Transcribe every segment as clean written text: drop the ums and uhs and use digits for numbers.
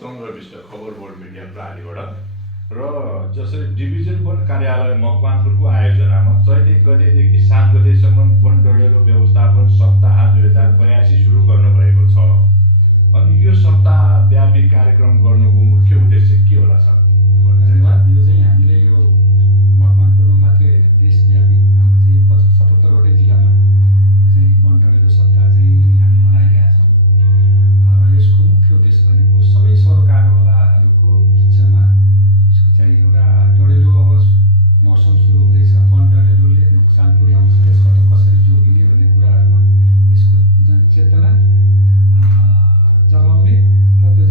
चन्द्रविष्ट खबर board media प्रणालीबाट र जसरी डिभिजन वन कार्यालय मकवानपुरको आयोजनामा चैत 1 गतेदेखि 7 गतेसम्म वन डडेलो व्यवस्थापन सप्ताह 2082 सुरु गर्नुभएको छ। अनि यो सप्ताहव्यापी कार्यक्रम गर्नुको मुख्य उद्देश्य के होला सर? धन्यवाद। यो चाहिँ हामीले यो मकवानपुरमा मात्रै होइन, देशव्यापी हाम्रो चाहिँ 77वटै जिल्लामा चाहिँ वन डडेलो सप्ताह चाहिँ हामी मनाइरहेका छौँ। र यसको मुख्य उद्देश्य भनेको सबै सरोकारवालाहरूको बिचमा यसको चाहिँ एउटा डडेलो अब मौसम सुरु हुँदैछ, वन डडेलोले नोक्सान पुर्याउँछ, यसबाट कसरी जोगिने भन्ने कुराहरूमा यसको जनचेतना जगाउने र त्यो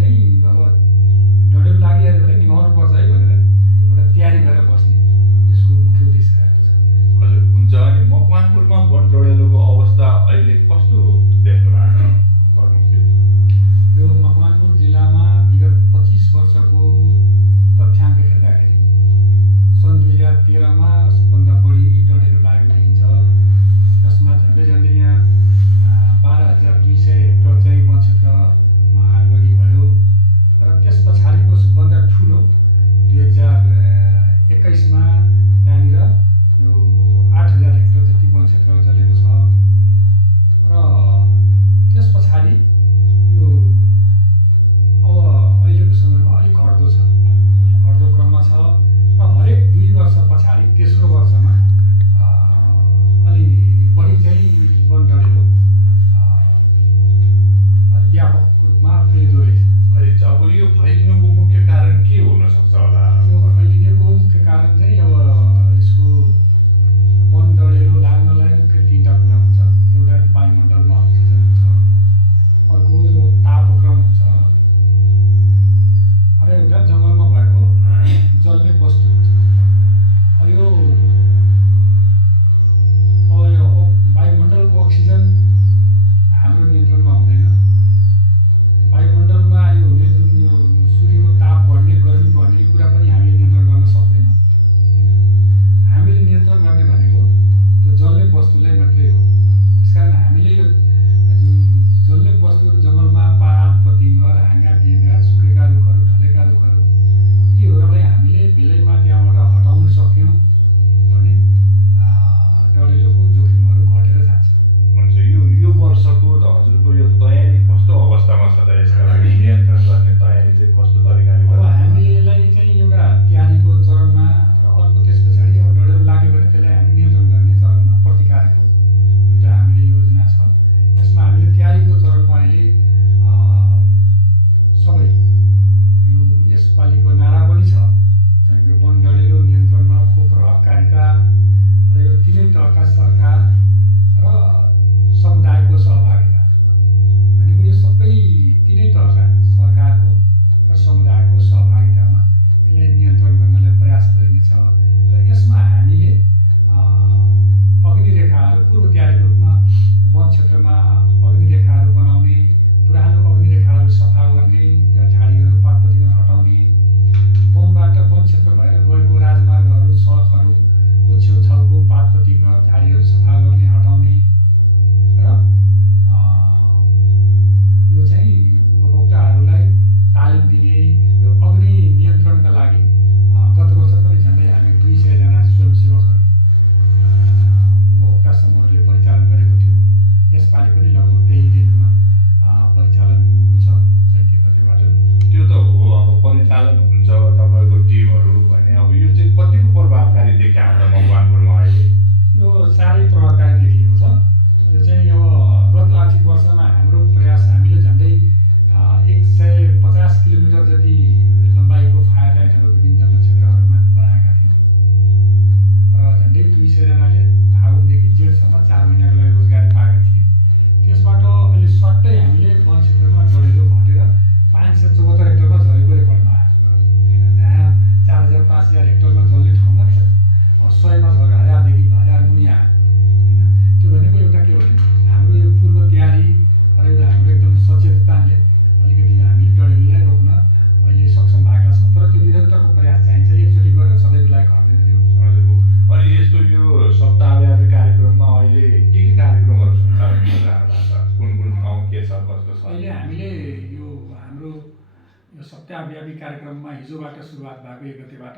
यो सप्ताहव्यापी कार्यक्रममा हिजोबाट सुरुवात भएको 1 गतेबाट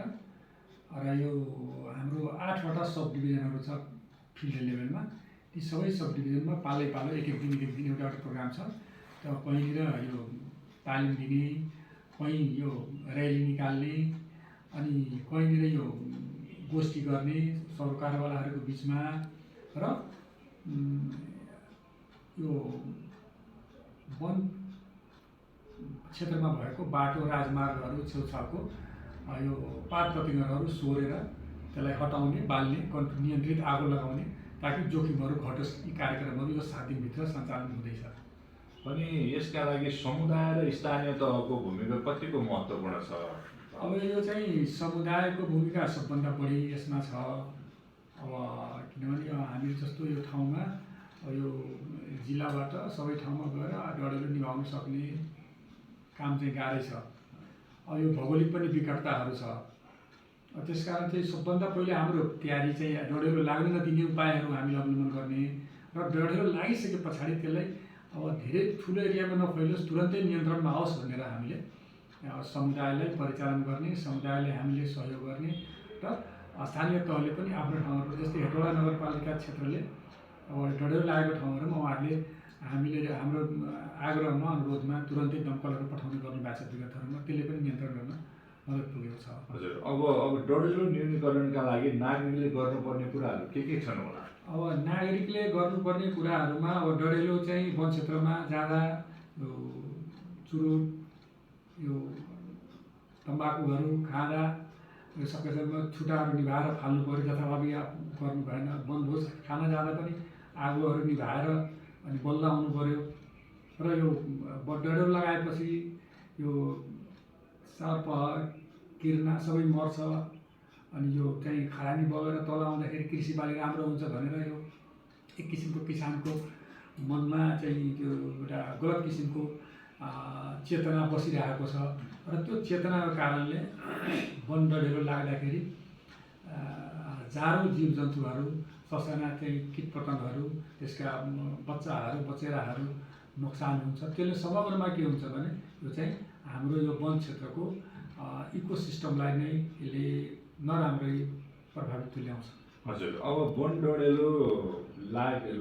र यो हाम्रो 8वटा सब डिभिजनहरू छ फिल्ड लेभलमा। ती सबै सब डिभिजनमा पालै पालो एक एक दिन एउटा प्रोग्राम छ। त कहीँनिर यो तालिम दिने, कहीँ यो र्याली निकाल्ने, अनि कहीँनिर यो गोष्ठी गर्ने सरकारवालाहरूको बिचमा र यो वन क्षेत्रमा भएको बाटो राजमार्गहरू छेउछाउको यो पात पतिंगरहरू सोरेर त्यसलाई हटाउने, बाल्ने, नियन्त्रित आगो लगाउने ताकि जोखिमहरू घटोस्। यी कार्यक्रमहरू यो 7 दिनभित्र सञ्चालन हुँदैछ। अनि यसका लागि समुदाय र स्थानीय तहको भूमिका कतिको महत्त्वपूर्ण छ? अब यो चाहिँ समुदायको भूमिका सबभन्दा बढी यसमा छ। अब किनभने हामी जस्तो यो ठाउँमा यो जिल्लाबाट सबै ठाउँमा गएर डढेलो निभाउन सक्ने काम चाहिँ गाह्रै छ। अब यो भौगोलिक पनि विकटताहरू छ। त्यसकारण चाहिँ सबभन्दा पहिले हाम्रो तयारी चाहिँ डढेलो लाग्न नदिने उपायहरू हामीले अवलम्बन गर्ने र डढेलो लागिसके पछाडि त्यसलाई अब धेरै ठुलो एरियामा नफैलोस्, तुरन्तै नियन्त्रणमा आओस् भनेर हामीले समुदायलाई परिचालन गर्ने, समुदायले हामीले सहयोग गर्ने र स्थानीय तहले पनि आफ्नो ठाउँहरू जस्तै हेटौडा नगरपालिका क्षेत्रले अब डढेलो लागेको ठाउँहरूमा उहाँहरूले हामीले हाम्रो आग्रहमा अनुरोधमा तुरन्तै दमकलहरू पठाउने गर्नु भएको छ। विगतहरूमा त्यसले पनि नियन्त्रण गर्न मद्दत पुगेको छ। हजुर, अब डढेलो न्यूनीकरणका लागि नागरिकले गर्नुपर्ने कुराहरू के छन् होला? अब नागरिकले गर्नुपर्ने कुराहरूमा अब डढेलो चाहिँ वन क्षेत्रमा जाँदा यो चुरोट, यो तम्बाकुहरू खाँदा यो सबैसँग छुट्टाहरू निभाएर फाल्नु पऱ्यो। जथाभावी गर्नु भएन। वनभोज खान जाँदा पनि आगोहरू निभाएर अनि बल्ल आउनु पऱ्यो। र यो डढेलो लगाएपछि यो सर्प, किर्ना सबै मर्छ। अनि यो चाहिँ खरानी बगेर तल आउँदाखेरि कृषि बाली राम्रो हुन्छ भनेर यो एक किसिमको किसानको मनमा चाहिँ त्यो एउटा गलत किसिमको चेतना बसिरहेको छ। र त्यो चेतनाको कारणले वन डढेलो लाग्दाखेरि हजारौँ जीवजन्तुहरू, ससाना चाहिँ कीटपतङ्गहरू, त्यसका बच्चाहरू, बचेराहरू नोक्सान हुन्छ। त्यसले समग्रमा के हुन्छ भने यो चाहिँ हाम्रो यो वन क्षेत्रको इकोसिस्टमलाई नै यसले नराम्रै प्रभावित तुल्याउँछ। हजुर, अब वन डढेलो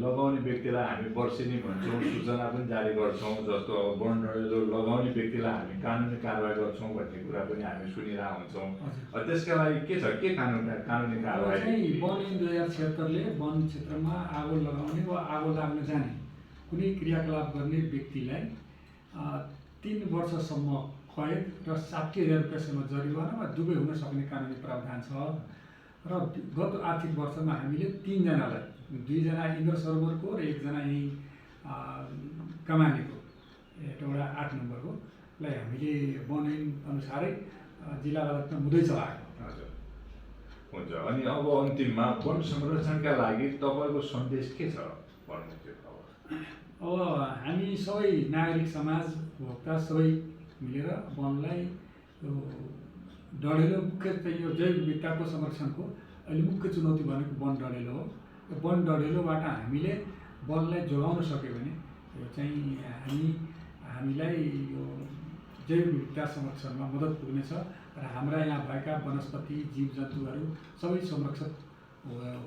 लगाउने व्यक्तिलाई हामी वर्षेनी भन्छौँ, सूचना पनि जारी गर्छौँ। जस्तो अब वन डढेलो लगाउने व्यक्तिलाई हामी कानुनी कारवाही गर्छौँ भन्ने कुरा पनि हामी सुनिरहेको हुन्छौँ। त्यसका लागि के छ, के कानुनी कारवाही? वन ऐन 2076ले वन क्षेत्रमा आगो लगाउने वा आगो लाग्न जाने कुनै क्रियाकलाप गर्ने व्यक्तिलाई 3 वर्षसम्म कैद र 60,000 रुपियाँसम्म जरिवाना वा दुवै हुन सक्ने कानुनी प्रावधान छ। र गत आर्थिक वर्षमा हामीले 3 जनालाई, 2 जना इन्द्र सरोवरको र 1 जना यही कमानेको हेटौडा 8 नम्बरको लाई हामीले वन ऐन अनुसारै जिल्ला अदालतमा मुद्दै चलाएको। हजुर, हुन्छ। अनि अब अन्तिममा वन संरक्षणका लागि तपाईँको सन्देश के छ भन्नु? अब हामी सबै नागरिक समाज, उपभोक्ता सबै मिलेर वनलाई यो डढेलो मुख्य चाहिँ यो जैव विविधताको संरक्षणको अहिले मुख्य चुनौती भनेको वन डढेलो हो। यो वन डढेलोबाट हामीले वनलाई जोगाउन सक्यो भने यो चाहिँ हामीलाई यो जैव विविधता संरक्षणमा मद्दत पुग्नेछ र हाम्रा यहाँ भएका वनस्पति, जीवजन्तुहरू सबै संरक्षित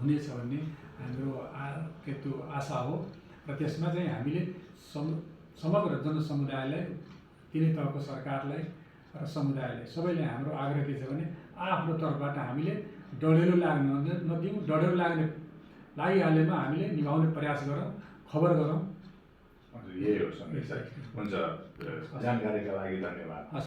हुनेछ भन्ने हाम्रो त्यो आशा हो। र त्यसमा चाहिँ हामीले समग्र जनसमुदायलाई, तिनै तहको सरकारलाई र समुदायलाई सबैले हाम्रो आग्रह के छ भने आफ्नो तर्फबाट हामीले डढेलो लाग्न नदिउँ। डढेलो लागिहालेमा हामीले निभाउने प्रयास गरौँ, खबर गरौँ। यही हो सन्देश। हुन्छ, जानकारीका लागि धन्यवाद।